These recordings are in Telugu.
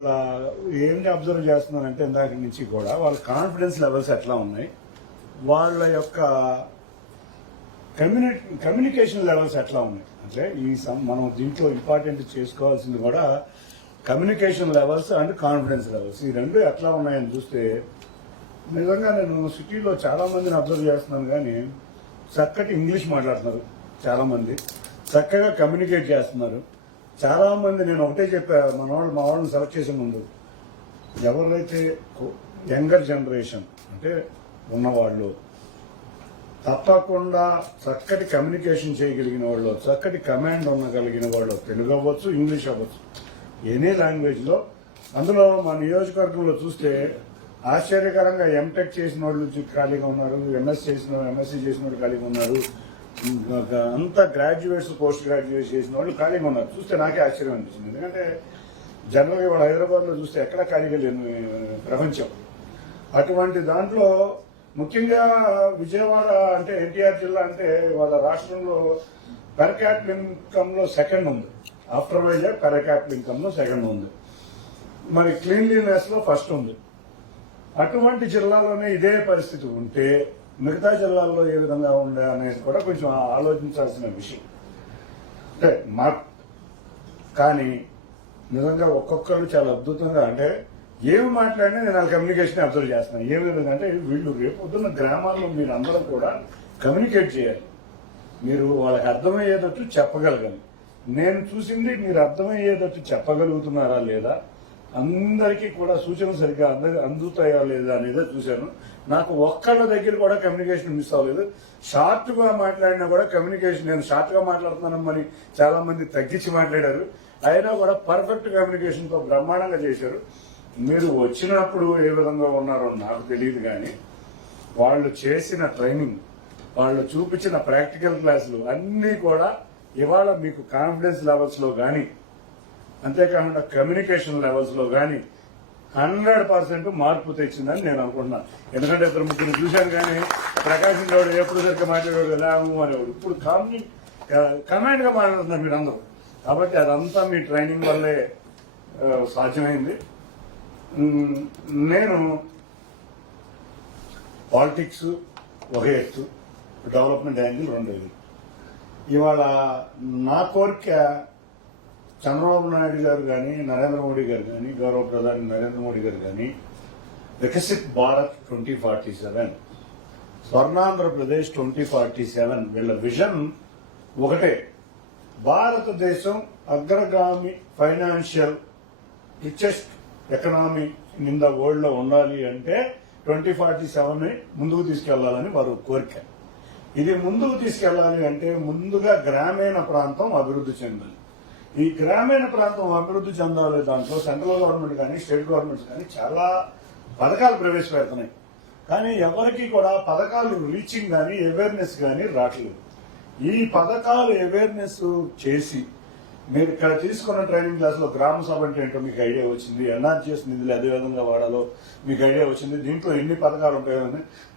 ఏంటి అబ్జర్వ్ చేస్తున్నానంటే ఇందాక నుంచి కూడా వాళ్ళ కాన్ఫిడెన్స్ లెవెల్స్ ఎట్లా ఉన్నాయి, వాళ్ళ యొక్క కమ్యూనికేషన్ లెవెల్స్ ఎట్లా ఉన్నాయి అంటే మనం దీంట్లో ఇంపార్టెంట్ చేసుకోవాల్సింది కూడా communication levels and confidence levels. ఈ రెండు ఎట్లా ఉన్నాయని చూస్తే నిజంగా నేను సిటీలో చాలా మందిని అబ్జర్వ్ చేస్తున్నాను. కానీ చక్కటి ఇంగ్లీష్ మాట్లాడుతున్నారు, చాలా మంది చక్కగా కమ్యూనికేట్ చేస్తున్నారు. చాలా మంది నేను ఒకటే చెప్పా, మా వాళ్ళని సెలెక్ట్ చేసే ముందు, ఎవరైతే యంగర్ జనరేషన్ అంటే ఉన్నవాళ్ళు తప్పకుండా చక్కటి కమ్యూనికేషన్ చేయగలిగిన వాళ్ళు, చక్కటి కమాండ్ ఉండగలిగిన వాళ్ళు, తెలుగు అవ్వచ్చు, ఇంగ్లీష్ అవ్వచ్చు, ఎనీ లాంగ్వేజ్లో. అందులో మా నియోజకవర్గంలో చూస్తే ఆశ్చర్యకరంగా ఎంటెక్ చేసిన వాళ్ళు ఖాళీగా ఉన్నారు, ఎంఎస్సీ చేసిన వాళ్ళు ఖాళీగా ఉన్నారు, అంతా గ్రాడ్యుయేట్స్ పోస్ట్ గ్రాడ్యుయేట్ చేసిన వాళ్ళు ఖాళీగా ఉన్నారు. చూస్తే నాకే ఆశ్చర్యం అనిపించింది. ఎందుకంటే జనరల్గా ఇవాళ హైదరాబాద్లో చూస్తే ఎక్కడ ఖాళీగా లేని ప్రపంచం. అటువంటి దాంట్లో ముఖ్యంగా విజయవాడ అంటే ఎన్టీఆర్ జిల్లా అంటే వాళ్ళ రాష్ట్రంలో పెర్ క్యాపిటల్ ఇన్కమ్ లో సెకండ్ ఉంది. After Vizag per capital income లో సెకండ్ ఉంది. మరి క్లీన్లీనెస్ లో ఫస్ట్ ఉంది. అటువంటి జిల్లాలోనే ఇదే పరిస్థితి ఉంటే మిగతా జిల్లాల్లో ఏ విధంగా ఉండే అనేది కూడా కొంచెం ఆలోచించాల్సిన విషయం. అంటే కానీ నిజంగా ఒక్కొక్కరు చాలా అద్భుతంగా అంటే ఏమి మాట్లాడినా నేను వాళ్ళ కమ్యూనికేషన్ అబ్జర్వ్ చేస్తున్నాను. ఏ విధంగా అంటే వీళ్ళు రేపు పొద్దున్న గ్రామాల్లో మీరు అందరూ కూడా కమ్యూనికేట్ చేయాలి. మీరు వాళ్ళకి అర్థమయ్యేటట్టు చెప్పగలగాలి. నేను చూసింది మీరు అర్థమయ్యేటట్టు చెప్పగలుగుతున్నారా లేదా, అందరికీ కూడా సూచనలు సరిగ్గా అందుతాయా లేదా అనేదే చూశాను. నాకు ఒక్కళ్ళ దగ్గర కూడా కమ్యూనికేషన్ మిస్ అవ్వలేదు. షార్ట్ గా మాట్లాడినా కూడా కమ్యూనికేషన్, నేను షార్ట్ గా మాట్లాడుతున్నాను మరి చాలా మంది తగ్గించి మాట్లాడారు, అయినా కూడా పర్ఫెక్ట్ కమ్యూనికేషన్ తో బ్రహ్మాండంగా చేశారు. మీరు వచ్చినప్పుడు ఏ విధంగా ఉన్నారో నాకు తెలియదు, కానీ వాళ్ళు చేసిన ట్రైనింగ్, వాళ్ళు చూపించిన ప్రాక్టికల్ క్లాసులు అన్నీ కూడా ఇవాళ మీకు కాన్ఫిడెన్స్ లెవెల్స్ లో కానీ, అంతేకాకుండా కమ్యూనికేషన్ లెవెల్స్ లో కానీ 100% మార్పు తెచ్చిందని నేను అనుకుంటున్నాను. ఎందుకంటే ఇద్దరు ముగ్గురు చూశాను, కానీ ప్రకాశం గౌడ్ ఎప్పుడు సరిగ్గా మాట్లాడేవాడు అనేవాడు. ఇప్పుడు కమాండ్ గా మాట్లాడుతున్నారు మీరు అందరూ. కాబట్టి అదంతా మీ ట్రైనింగ్ వల్లే సాధ్యమైంది. నేను పాలిటిక్స్ ఒక ఎత్తు, డెవలప్మెంట్ యాంగిల్ రెండేది. ఇవాళ నా కోరిక చంద్రబాబు నాయుడు గారు కానీ, నరేంద్ర మోడీ గారు కానీ, గౌరవ ప్రధాని నరేంద్ర మోడీ గారు కానీ, వికసిత్ భారత్ 2047, స్వర్ణాంధ్రప్రదేశ్ 2047 వీళ్ళ విజన్ ఒకటే. భారతదేశం అగ్రగామి financial richest economy in the world లో ఉండాలి అంటే 2047 ముందుకు తీసుకెళ్లాలని వారు కోరిక. ఇది ముందుకు తీసుకెళ్లాలి అంటే ముందుగా గ్రామీణ ప్రాంతం అభివృద్ధి చెందాలి. ఈ గ్రామీణ ప్రాంతం అభివృద్ధి చెందాలి దాంట్లో సెంట్రల్ గవర్నమెంట్ కానీ, స్టేట్ గవర్నమెంట్స్ కానీ చాలా పథకాలు ప్రవేశపెడుతున్నాయి. కానీ ఎవరికి కూడా పథకాలు రీచింగ్ కానీ, అవేర్నెస్ కానీ రావట్లేదు. ఈ పథకాలు అవేర్నెస్ చేసి మీరు ఇక్కడ తీసుకున్న ట్రైనింగ్ క్లాస్ లో గ్రామ సభ అంటే ఏంటో మీకు ఐడియా వచ్చింది, ఎన్ఆర్జీఎస్ నిధులు అదే విధంగా వాడాలో మీకు ఐడియా వచ్చింది. దీంట్లో ఎన్ని పథకాలు ఉంటాయో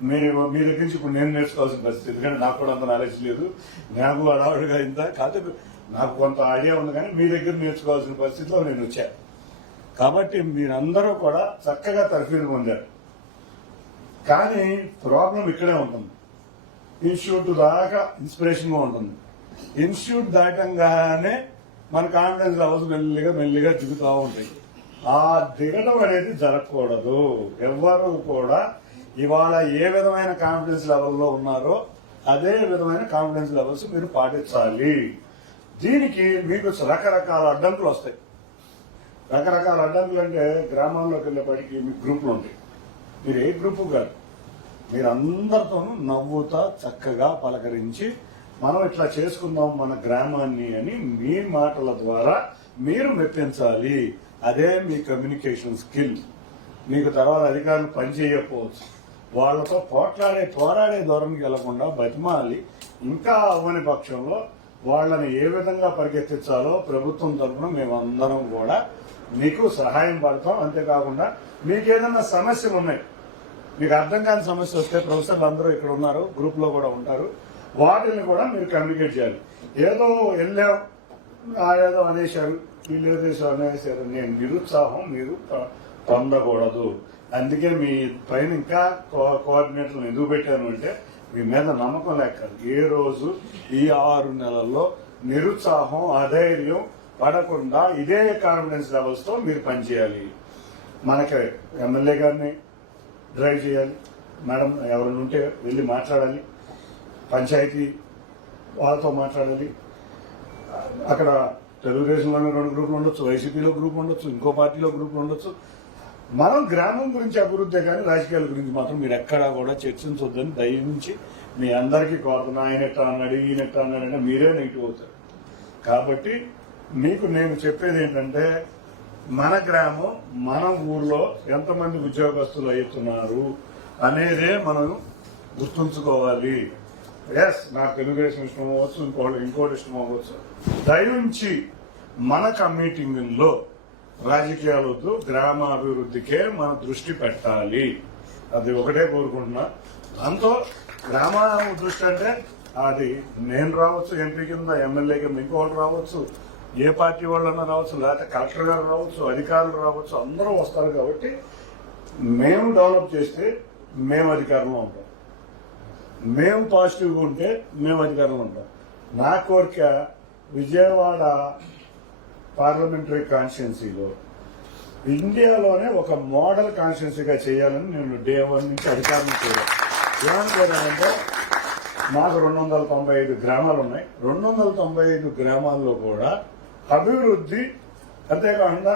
మీ దగ్గర నుంచి ఇప్పుడు నేను నేర్చుకోవాల్సిన పరిస్థితి. ఎందుకంటే నాకు కూడా అంత నాలెడ్జ్ లేదు, నాకు అడావుడిగా ఇంత కాదు, నాకు కొంత ఐడియా ఉంది, కానీ మీ దగ్గర నేర్చుకోవాల్సిన పరిస్థితిలో నేను వచ్చాను. కాబట్టి మీరందరూ కూడా చక్కగా తర్ఫీదు పొందారు. కానీ ప్రాబ్లం ఇక్కడే ఉంటుంది. ఇన్స్టిట్యూట్ దాకా ఇన్స్పిరేషన్ గా ఉంటుంది. ఇన్స్టిట్యూట్ దాటంగానే మన కాన్ఫిడెన్స్ లెవెల్స్ మెల్లిగా దిగుతూ ఉంటాయి. ఆ దిగడం అనేది జరగకూడదు. ఎవ్వరూ కూడా ఇవాళ ఏ విధమైన కాన్ఫిడెన్స్ లెవెల్లో ఉన్నారో అదే విధమైన కాన్ఫిడెన్స్ లెవెల్స్ మీరు పాటించాలి. దీనికి మీకు రకరకాల అడ్డంకులు వస్తాయి. రకరకాల అడ్డంకులు అంటే గ్రామాల్లోకి వెళ్ళేప్పటికీ మీకు గ్రూపులు ఉంటాయి. మీరు ఏ గ్రూపు కాదు, మీరు అందరితోనూ నవ్వుతా చక్కగా పలకరించి మనం ఇట్లా చేసుకుందాం మన గ్రామాన్ని అని మీ మాటల ద్వారా మీరు మెప్పించాలి. అదే మీ కమ్యూనికేషన్ స్కిల్. మీకు తర్వాత అధికారులు పనిచేయకపోవచ్చు, వాళ్లతో పోరాడే ధోరణికి వెళ్లకుండా బతిమాలి, ఇంకా అవ్వని పక్షంలో వాళ్ళని ఏ విధంగా పరిగెత్తించాలో ప్రభుత్వం తరఫున మేమందరం కూడా మీకు సహాయం పడతాం. అంతేకాకుండా మీకేదన్నా సమస్యలు ఉన్నాయి, మీకు అర్థం కాని సమస్య వస్తే ప్రొఫెసర్లు అందరూ ఇక్కడ ఉన్నారు, గ్రూప్ లో కూడా ఉంటారు, వాటిని కూడా మీరు కమ్యూనికేట్ చేయాలి. ఏదో వెళ్ళాం ఏదో అనేశారు, వీళ్ళు ఏదో అనేశారు. నేను నిరుత్సాహం మీరు పొందకూడదు. అందుకే మీ పైన ఇంకా కోఆర్డినేటర్లు ఎందుకు పెట్టాను అంటే మీ మీద నమ్మకం లేక ఏ రోజు ఈ 6 నెలల్లో నిరుత్సాహం అధైర్యం పడకుండా ఇదే కాన్ఫిడెన్స్ లెవెల్స్ తో మీరు పనిచేయాలి. మనకి ఎమ్మెల్యే గారిని డ్రైవ్ చేయాలి, మేడం ఎవరైనా ఉంటే వెళ్ళి మాట్లాడాలి, పంచాయతీ వాళ్ళతో మాట్లాడాలి. అక్కడ తెలుగుదేశంలోనే 2 గ్రూపులు ఉండొచ్చు, వైసీపీలో గ్రూప్ ఉండొచ్చు, ఇంకో పార్టీలో గ్రూపులు ఉండొచ్చు. మనం గ్రామం గురించి అభివృద్ధి కానీ రాజకీయాల గురించి మాత్రం మీరు ఎక్కడా కూడా చర్చించొద్దని దయించి మీ అందరికీ కోరుతున్నా. ఆయన ఎట్లా అన్నాడు, ఈయన ఎట్లా అన్నాడంటే మీరే నెగిటివ్ అవుతారు. కాబట్టి మీకు నేను చెప్పేది ఏంటంటే మన గ్రామం మన ఊర్లో ఎంతమంది ఉద్యోగస్తులు అవుతున్నారు అనేదే మనం గుర్తుంచుకోవాలి. ఎస్ నాకు తెలుగుదేశం ఇష్టం అవ్వచ్చు, ఇంకోటి ఇష్టం అవ్వచ్చు. దయించి మన కమిటీలో రాజకీయాలు వద్దు, గ్రామాభివృద్ధికే మన దృష్టి పెట్టాలి. అది ఒకటే కోరుకుంటున్నా. దాంతో గ్రామ దృష్టి అంటే అది నేను రావచ్చు, ఎంపీ కింద ఎమ్మెల్యే కింద ఇంకోళ్ళు రావచ్చు, ఏ పార్టీ వాళ్ళన్నా రావచ్చు, లేకపోతే కలెక్టర్ గారు రావచ్చు, అధికారులు రావచ్చు, అందరూ వస్తారు. కాబట్టి మేము డెవలప్ చేస్తే మేము అధికారంలో ఉంటాం, మేము పాజిటివ్గా ఉంటే మేము అధికారంలో ఉంటాం. నా కోరిక విజయవాడ పార్లమెంటరీ కాన్స్టిట్యున్సీలో ఇండియాలోనే ఒక మోడల్ కాన్స్టిట్యున్సీగా చేయాలని నేను డే 1 నుంచి అధికారులను కోరాను. ఏమనుకోరానంటే మాకు 295 గ్రామాలు ఉన్నాయి. 295 గ్రామాల్లో కూడా అభివృద్ధి, అంతేకాకుండా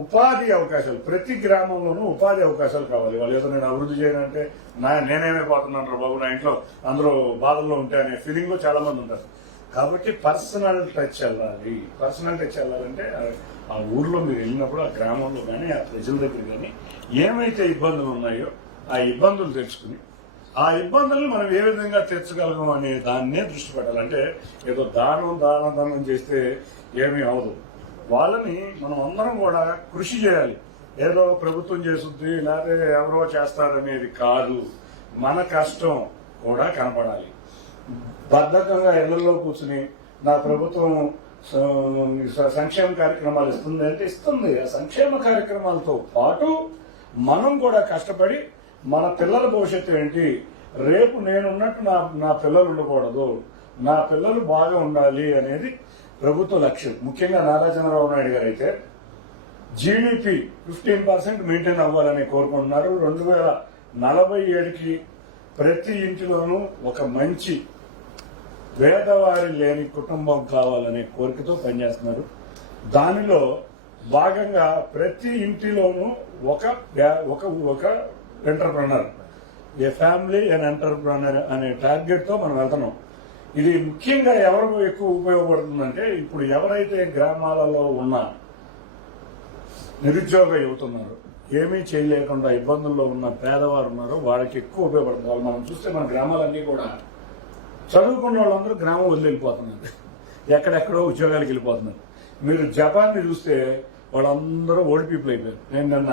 ఉపాధి అవకాశాలు, ప్రతి గ్రామంలోనూ ఉపాధి అవకాశాలు కావాలి. వాళ్ళు ఏదో నేను అభివృద్ధి చేయాలంటే నేనేమైపోతున్నాను బాబు, నా ఇంట్లో అందరూ బాధల్లో ఉంటే అనే ఫీలింగ్ లో చాలా మంది ఉంటారు. కాబట్టి పర్సనల్ టచ్ వెళ్ళాలి. పర్సనల్ టచ్ వెళ్ళాలంటే ఆ ఊర్లో మీరు వెళ్ళినప్పుడు ఆ గ్రామంలో కానీ ఆ ప్రజల దగ్గర కానీ ఏమైతే ఇబ్బందులు ఉన్నాయో ఆ ఇబ్బందులు తెలుసుకుని ఆ ఇబ్బందుల్ని మనం ఏ విధంగా తీర్చగలము అనే దాన్నే దృష్టి పెట్టాలంటే ఏదో దానం చేస్తే ఏమీ అవదు. వాళ్ళని మనం అందరం కూడా కృషి చేయాలి. ఏదో ప్రభుత్వం చేస్తుంది లేకపోతే ఎవరో చేస్తారనేది కాదు, మన కష్టం కూడా కనపడాలి. బద్ధకంగా ఇళ్లలో కూర్చుని నా ప్రభుత్వం సంక్షేమ కార్యక్రమాలు ఇస్తుంది అంటే ఇస్తుంది. ఆ సంక్షేమ కార్యక్రమాలతో పాటు మనం కూడా కష్టపడి మన పిల్లల భవిష్యత్తు ఏంటి, రేపు నేనున్నట్టు నా పిల్లలు ఉండకూడదు, నా పిల్లలు బాగా ఉండాలి అనేది ప్రభుత్వ లక్ష్యం. ముఖ్యంగా నారా చంద్రబాబు నాయుడు గారు అయితే జీడీపీ 15% మెయింటైన్ అవ్వాలని కోరుకుంటున్నారు. 2047కి ప్రతి ఇంటిలోనూ ఒక మంచి పేదవారి లేని కుటుంబం కావాలనే కోరికతో పనిచేస్తున్నారు. దానిలో భాగంగా ప్రతి ఇంటిలోనూ ఒక entrepreneur, A family and entrepreneur అనే టార్గెట్ తో మనం వెళ్తున్నాం. ఇది ముఖ్యంగా ఎవరికి ఎక్కువ ఉపయోగపడుతుందంటే ఇప్పుడు ఎవరైతే గ్రామాలలో ఉన్న నిరుద్యోగ యువతున్నారు, ఏమీ చేయలేకుండా ఇబ్బందుల్లో ఉన్న పేదవారు ఉన్నారో వాళ్ళకి ఎక్కువ ఉపయోగపడుతుంది. వాళ్ళు మనం చూస్తే మన గ్రామాలన్నీ కూడా చదువుకున్న వాళ్ళందరూ గ్రామం వదిలి వెళ్ళిపోతున్నారు, ఎక్కడెక్కడో ఉద్యోగాలకు వెళ్ళిపోతున్నారు. మీరు జపాన్ని చూస్తే వాళ్ళందరూ ఓల్డ్ పీపుల్ అయిపోయారు. నేను నిన్న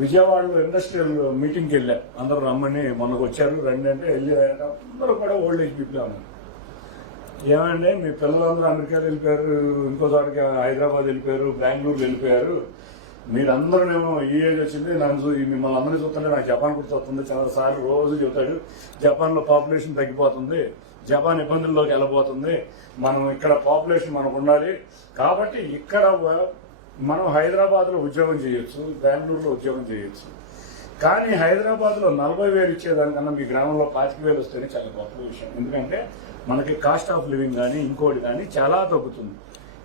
విజయవాడలో ఇండస్ట్రియల్ మీటింగ్కి వెళ్ళా, అందరూ రమ్మని మొన్నకు వచ్చారు రండి అంటే వెళ్ళి అందరూ కూడా ఓల్డ్ ఏజ్ పీపుల్ ఉన్నారు. ఏమంటే మీ పిల్లలందరూ అమెరికాకి వెళ్ళిపోయారు, ఇంకో చోటకి హైదరాబాద్ వెళ్ళిపోయారు, బెంగళూరు వెళ్ళిపోయారు, మీరందరూనేమో ఈ ఏజ్ వచ్చింది మిమ్మల్ని అందరినీ చూస్తుంటే నాకు జపాన్ గుర్తొస్తుంది. చాలాసార్లు రోజు చెబుతాడు జపాన్ లో పాపులేషన్ తగ్గిపోతుంది, జపాన్ ఇబ్బందుల్లోకి వెళ్ళబోతుంది, మనం ఇక్కడ పాపులేషన్ మనకు ఉండాలి. కాబట్టి ఇక్కడ మనం హైదరాబాద్ లో ఉద్యోగం చేయొచ్చు, బెంగళూరులో ఉద్యోగం చేయొచ్చు, కానీ హైదరాబాద్ లో 40,000 ఇచ్చేదానికన్నా మీ గ్రామంలో 25,000 వస్తేనే చాలా గొప్ప విషయం. ఎందుకంటే మనకి కాస్ట్ ఆఫ్ లివింగ్ కానీ ఇంకోటి కానీ చాలా తగ్గుతుంది.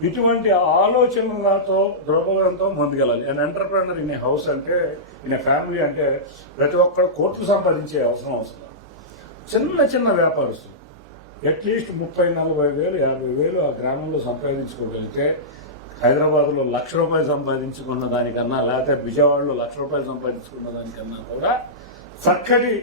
ఇటువంటి ఆలోచనలతో దృక్పథంతో ముందుకెళ్ళాలి. And entrepreneur in a house అంటే, ఇన్ ఏ ఫ్యామిలీ అంటే ప్రతి ఒక్కరు కోట్లు సంపాదించే అవసరం. చిన్న చిన్న వ్యాపారస్తులు అట్లీస్ట్ 30,000, 40,000, 50,000 ఆ గ్రామంలో సంపాదించుకోగలిగితే హైదరాబాద్ లో ₹1,00,000 సంపాదించుకున్న దానికన్నా, లేకపోతే విజయవాడలో ₹1,00,000 సంపాదించుకున్న దానికన్నా కూడా చక్కటి